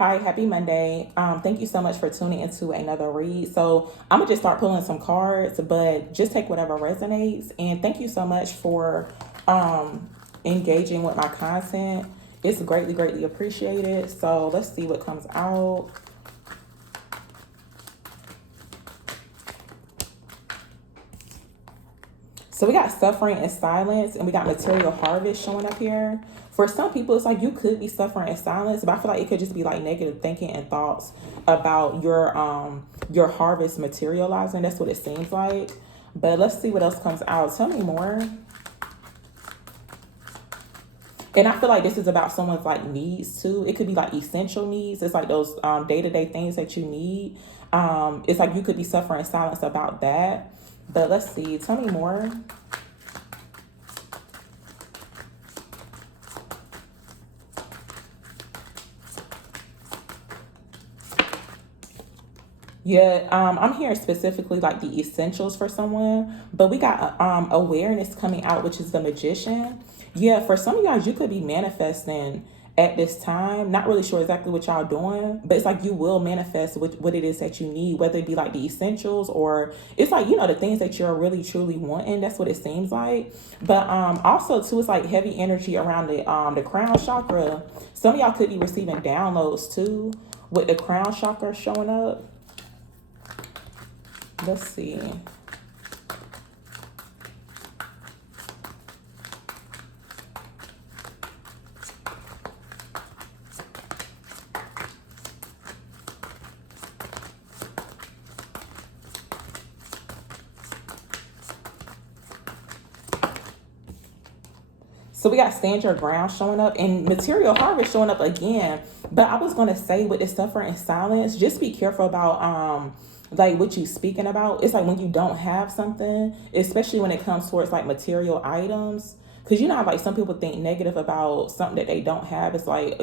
Hi, happy Monday. Thank you so much for tuning into another read. So I'm gonna just start pulling some cards, but just take whatever resonates. And thank you so much for engaging with my content. It's greatly, greatly appreciated. So let's see what comes out. So we got suffering in silence and we got material harvest showing up here. For some people, it's like you could be suffering in silence, but I feel like it could just be like negative thinking and thoughts about your harvest materializing. That's what it seems like. But let's see what else comes out. Tell me more. And I feel like this is about someone's like needs too. It could be like essential needs. It's like those day-to-day things that you need. It's like you could be suffering in silence about that. But let's see. Tell me more. Yeah, I'm hearing specifically like the essentials for someone, but we got awareness coming out, which is the magician. Yeah, for some of you guys, you could be manifesting at this time. Not really sure exactly what y'all doing, but it's like you will manifest what it is that you need, whether it be like the essentials or it's like, the things that you're really truly wanting. That's what it seems like. But also too, it's like heavy energy around the crown chakra. Some of y'all could be receiving downloads too with the crown chakra showing up. Let's see. So we got stand your ground showing up and material harvest showing up again. But I was gonna say with the suffering in silence, just be careful about like what you speaking about. It's like when you don't have something, especially when it comes towards like material items. Cause how like some people think negative about something that they don't have. It's like,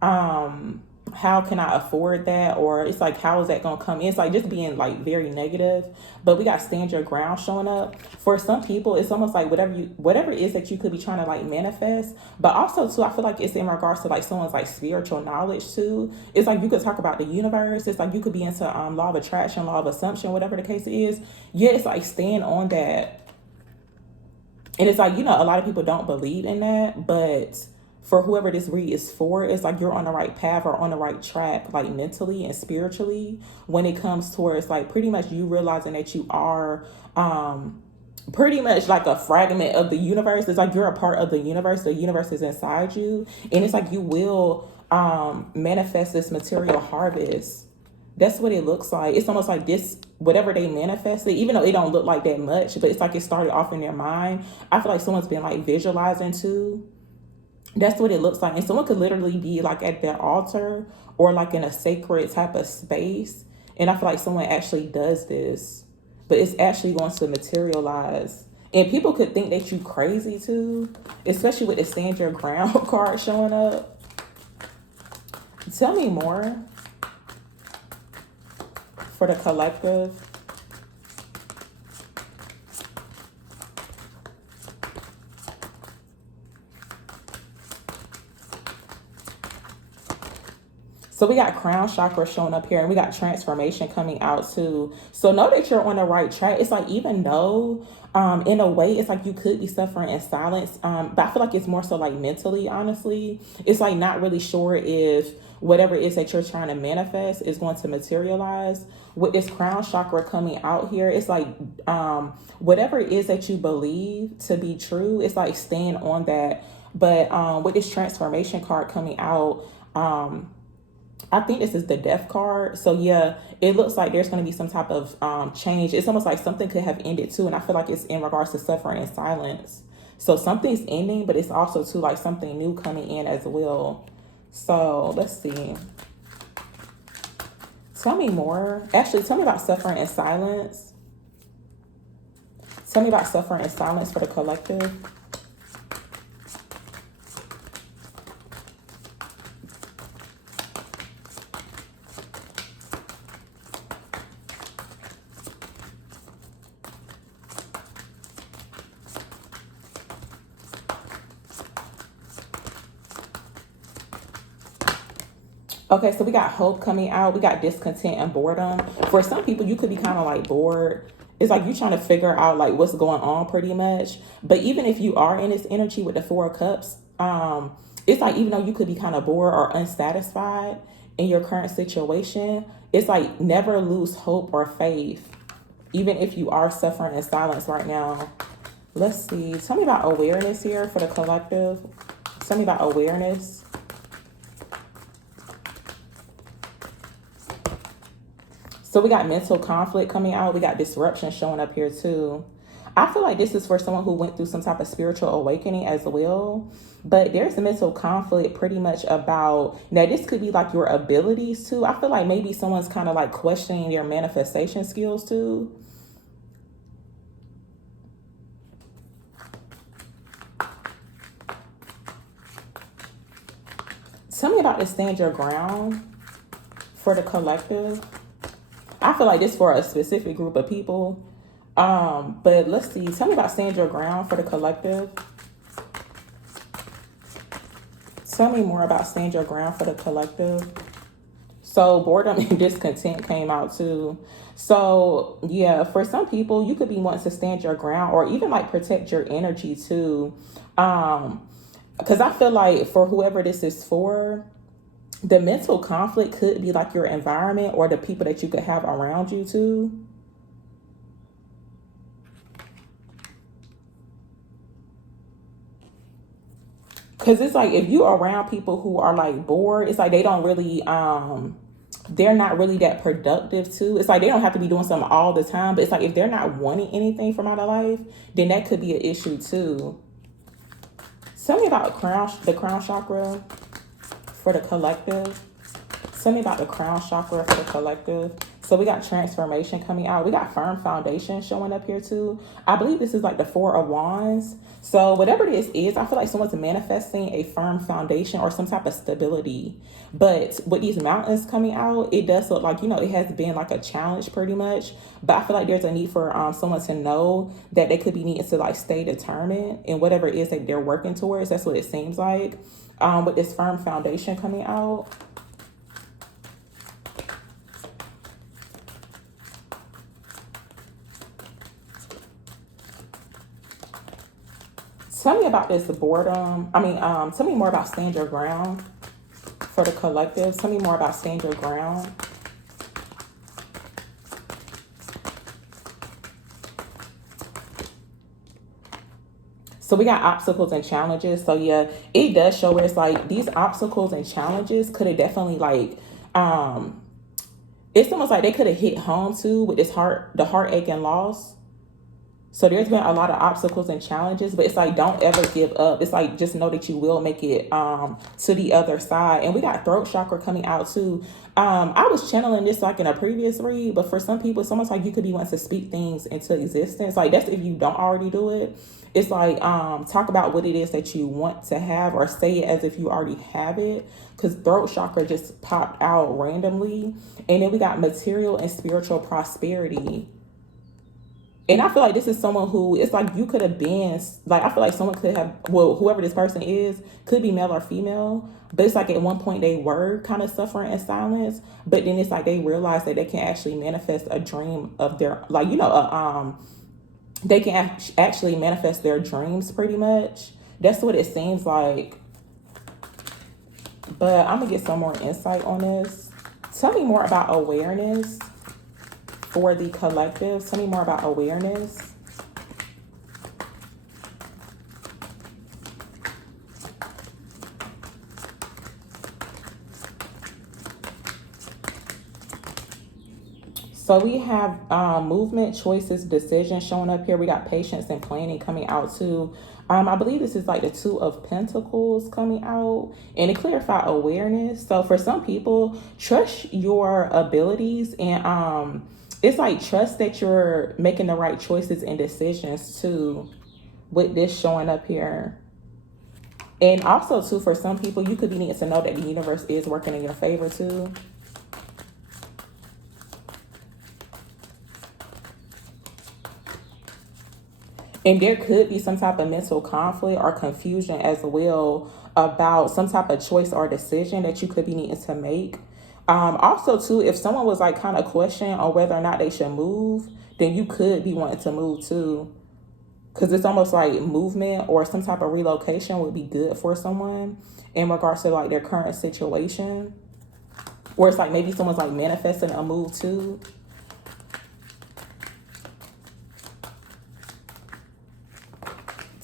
um how can I afford that? Or it's like, how is that gonna come in? It's like just being like very negative. But we got stand your ground showing up. For some people, it's almost like whatever it is that you could be trying to like manifest. But also too, I feel like it's in regards to like someone's like spiritual knowledge too. It's like you could talk about the universe. It's like you could be into law of attraction, law of assumption, whatever the case is. Yeah, it's like stand on that. And it's like, a lot of people don't believe in that, but for whoever this read is for, it's like you're on the right path or on the right track, like mentally and spiritually, when it comes towards like pretty much you realizing that you are pretty much like a fragment of the universe. It's like you're a part of the universe is inside you, and it's like you will manifest this material harvest. That's what it looks like. It's almost like this, whatever they manifested, even though it don't look like that much, but it's like it started off in their mind. I feel like someone's been like visualizing too. That's what it looks like. And someone could literally be like at their altar or like in a sacred type of space. And I feel like someone actually does this, but it's actually going to materialize. And people could think that you crazy too, especially with the stand your ground card showing up. Tell me more for the collective. So we got crown chakra showing up here and we got transformation coming out too. So know that you're on the right track. It's like, even though in a way it's like you could be suffering in silence, but I feel like it's more so like mentally, honestly. It's like not really sure if whatever it is that you're trying to manifest is going to materialize. With this crown chakra coming out here, it's like whatever it is that you believe to be true, it's like stand on that. But with this transformation card coming out, I think this is the death card. So yeah, it looks like there's going to be some type of change. It's almost like something could have ended too. And I feel like it's in regards to suffering in silence. So something's ending, but it's also too like something new coming in as well. So let's see. Tell me more. Actually, tell me about suffering in silence. Tell me about suffering in silence for the collective. Okay, so we got hope coming out. We got discontent and boredom. For some people, you could be kind of like bored. It's like you trying to figure out like what's going on pretty much. But even if you are in this energy with the Four of Cups, it's like even though you could be kind of bored or unsatisfied in your current situation, it's like never lose hope or faith, even if you are suffering in silence right now. Let's see. Tell me about awareness here for the collective. Tell me about awareness. So we got mental conflict coming out. We got disruption showing up here too. I feel like this is for someone who went through some type of spiritual awakening as well. But there's a mental conflict pretty much about, now this could be like your abilities too. I feel like maybe someone's kind of like questioning your manifestation skills too. Tell me about the stand your ground for the collective. I feel like this for a specific group of people. But let's see. Tell me about stand your ground for the collective. Tell me more about stand your ground for the collective. So boredom and discontent came out too. So yeah, for some people, you could be wanting to stand your ground or even like protect your energy too. Because I feel like for whoever this is for, the mental conflict could be like your environment or the people that you could have around you too. Because it's like if you are around people who are like bored, it's like they don't really, they're not really that productive too. It's like they don't have to be doing something all the time, but it's like if they're not wanting anything from out of life, then that could be an issue too. Tell me about the crown chakra for the collective. Tell me about the crown chakra for the collective. So we got transformation coming out. We got firm foundation showing up here too. I believe this is like the Four of Wands. So whatever this is, I feel like someone's manifesting a firm foundation or some type of stability. But with these mountains coming out, it does look like, it has been like a challenge pretty much. But I feel like there's a need for someone to know that they could be needing to like stay determined in whatever it is that they're working towards. That's what it seems like with this firm foundation coming out. Tell me about this boredom. Tell me more about stand your ground for the collective. Tell me more about stand your ground. So we got obstacles and challenges. So yeah, it does show where it's like these obstacles and challenges could have definitely like, it's almost like they could have hit home too with the heartache and loss. So there's been a lot of obstacles and challenges, but it's like, don't ever give up. It's like, just know that you will make it to the other side. And we got throat chakra coming out too. I was channeling this like in a previous read, but for some people, it's almost like you could be wanting to speak things into existence. Like that's if you don't already do it. It's like, talk about what it is that you want to have or say it as if you already have it. Because throat chakra just popped out randomly. And then we got material and spiritual prosperity. And I feel like this is someone who, it's like you could have been, like I feel like someone could have, well, whoever this person is, could be male or female, but it's like at one point they were kind of suffering in silence, but then it's like they realized that they can actually manifest a dream of their, like, they can actually manifest their dreams pretty much. That's what it seems like. But I'm going to get some more insight on this. Tell me more about awareness. For the collective, tell me more about awareness. So we have movement, choices, decisions showing up here. We got patience and planning coming out too. I believe this is like the Two of Pentacles coming out, and it clarified awareness. So for some people, trust your abilities and it's like trust that you're making the right choices and decisions too, with this showing up here. And also too, for some people, you could be needing to know that the universe is working in your favor too. And there could be some type of mental conflict or confusion as well about some type of choice or decision that you could be needing to make. Also, too, if someone was like kind of questioning on whether or not they should move, then you could be wanting to move too. Because it's almost like movement or some type of relocation would be good for someone in regards to like their current situation. Or it's like maybe someone's like manifesting a move too.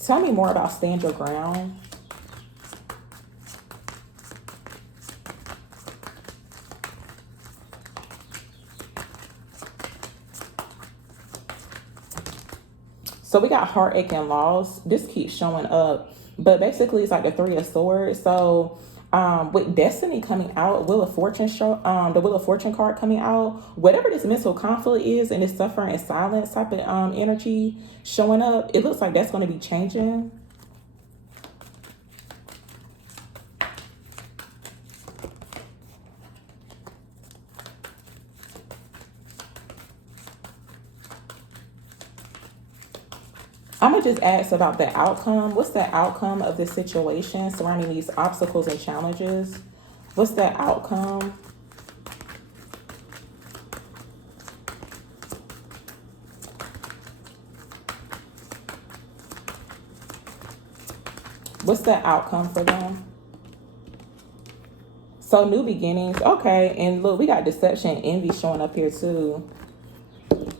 Tell me more about stand your ground. So we got heartache and loss. This keeps showing up. But basically it's like the Three of Swords. So with Destiny coming out, Wheel of Fortune the Wheel of Fortune card coming out, whatever this mental conflict is and this suffering and silence type of energy showing up, it looks like that's going to be changing. I'm going to just ask about the outcome. What's the outcome of this situation surrounding these obstacles and challenges? What's the outcome? What's the outcome for them? So new beginnings. Okay. And look, we got deception and envy showing up here too.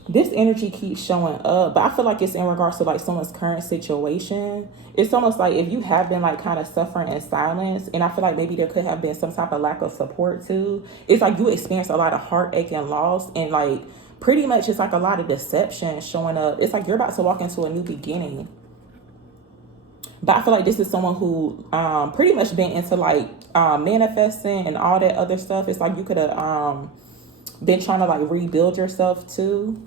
This energy keeps showing up, but I feel like it's in regards to like someone's current situation. It's almost like if you have been like kind of suffering in silence, and I feel like maybe there could have been some type of lack of support too. It's like you experience a lot of heartache and loss, and like pretty much it's like a lot of deception showing up. It's like you're about to walk into a new beginning. But I feel like this is someone who pretty much been into like manifesting and all that other stuff. It's like you could have been trying to like rebuild yourself too.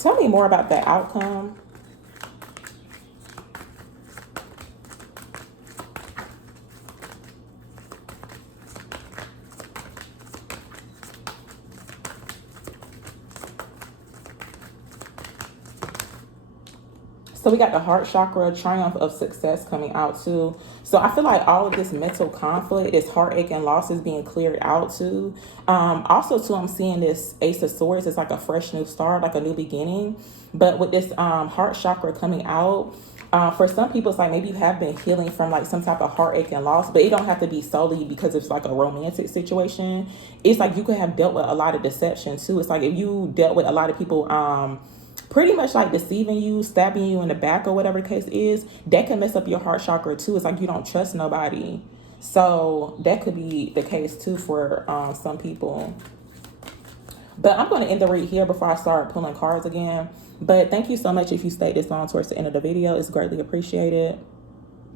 Tell me more about the outcome. So we got the heart chakra, triumph of success coming out too. So I feel like all of this mental conflict, this heartache and loss is being cleared out too. Also too, I'm seeing this Ace of Swords. It's like a fresh new start, like a new beginning. But with this heart chakra coming out, for some people, it's like maybe you have been healing from like some type of heartache and loss, but it don't have to be solely because it's like a romantic situation. It's like you could have dealt with a lot of deception too. It's like if you dealt with a lot of people pretty much like deceiving you, stabbing you in the back or whatever the case is, that can mess up your heart chakra too. It's like you don't trust nobody. So that could be the case too for some people. But I'm going to end the read here before I start pulling cards again. But thank you so much if you stayed this long towards the end of the video. It's greatly appreciated.